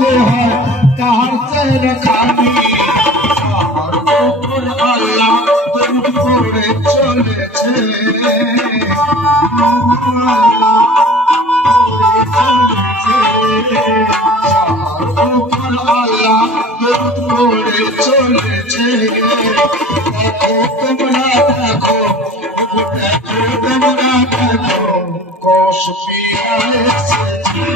যে হয় তাহার চেয়ে খালি আল্লাহ করে চলেছে আল্লাহ করে চলেছে তোমরা দেখো তোমরা দেখো কোষ পিয়া এসেছে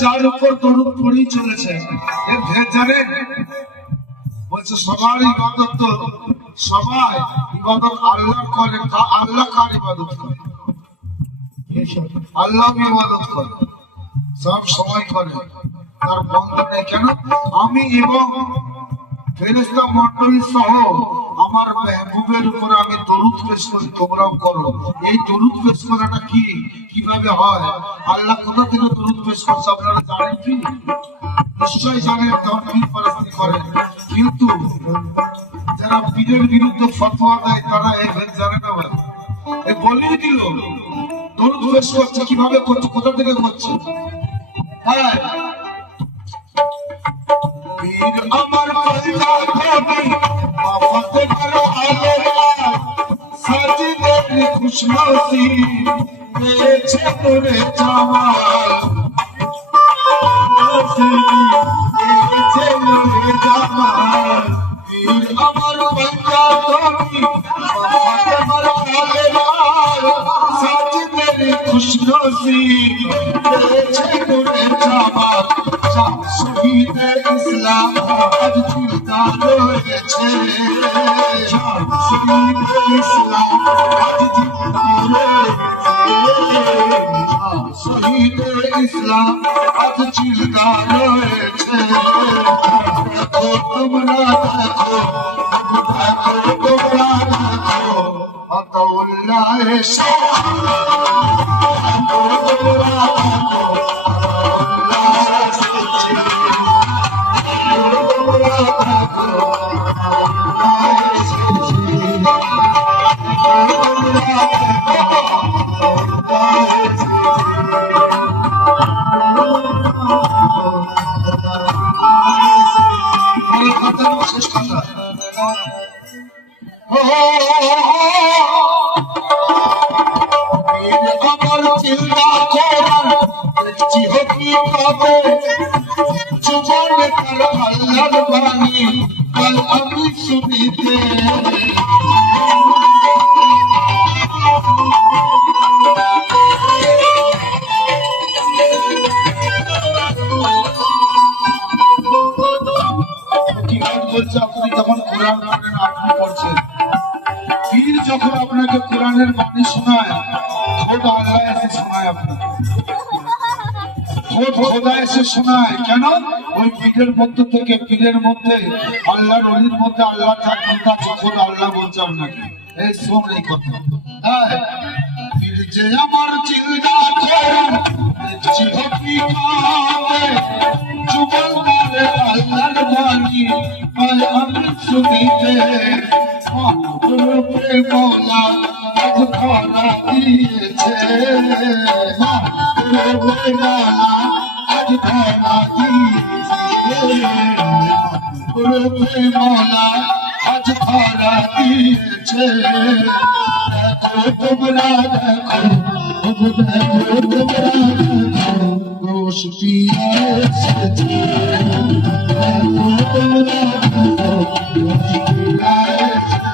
যার উপর দরুদ পড়ি চলেছে এর ভেদ জানেন বলছে সবার ইবাদত তো সবাই ইবাদত আল্লাহ করে আল্লাহ কার ইবাদত করে আল্লাহ ইবাদত করে সব সময় করে তার বন্ধ নেই কেন আমি এবং ফেরেশতা মণ্ডলী সহ আমার মেহবুবের উপর আমি দরুদ পেশ করি তোমরাও করো এই দরুদ পেশ করাটা কি কিভাবে হয় আল্লাহ কোথা থেকে দরুদ পেশ করছে আপনারা জানেন কি নিশ্চয়ই জানেন তৌহিদ পরস্তি করেন কিন্তু যারা পীরের বিরুদ্ধে ফতোয়া দেয় তারা এই ভেদ জানে না ভাই এই বলেই দিল দরুদ পেশ করছে কিভাবে করছে কোথা থেকে করছে হ্যাঁ পীর আমার পয়দা কবি বাফতে করো আলো সাজিদে খুশনসি পেয়েছে তোরে জামাল পেয়েছে তোরে জামাল পীর আমার পয়দা কবি বাফতে করো আলো সাজিদে খুশনসি পেয়েছে তোরে জামাল শহীদ ইসলাম আজ জিন্দা রয়েছে শহীদ ইসলাম আজ জিন্দা রয়েছে শহীদ ইসলাম আজ জিন্দা রয়েছে দেখো তোমরা দেখো তোমরা দেখো আতাউল্লাহ যখন আপনাকে কোরআনের বাণী শোনায় খোদ আল্লাহ এসে শোনায় আপনাকে খোদ খোদা এসে শোনায় কেন ওই পীরের মধ্য থেকে পীরের মধ্যে আল্লাহর ওলির মধ্যে আল্লাহ থাকতে খোদ আল্লাহ বলছে আপনাকে এই শোন এই কথা হ্যাঁ পীর যে আমার চিন্তা করেন চিহকি কামে যুবলদারে আল্লাহর বাণী আয় আমি শুনিতে রূপে মৌলা আজ ধরা দিয়েছে রূপে মৌলা আজ ধরা দিয়েছে রূপে মৌলা আজ ধরা দিয়েছে দেখো তোমরা দেখো দেখো তোমরা দেখো দোষ পিয়া এসেছে দেখো তোমরা দেখো দোষ পিয়া এসেছে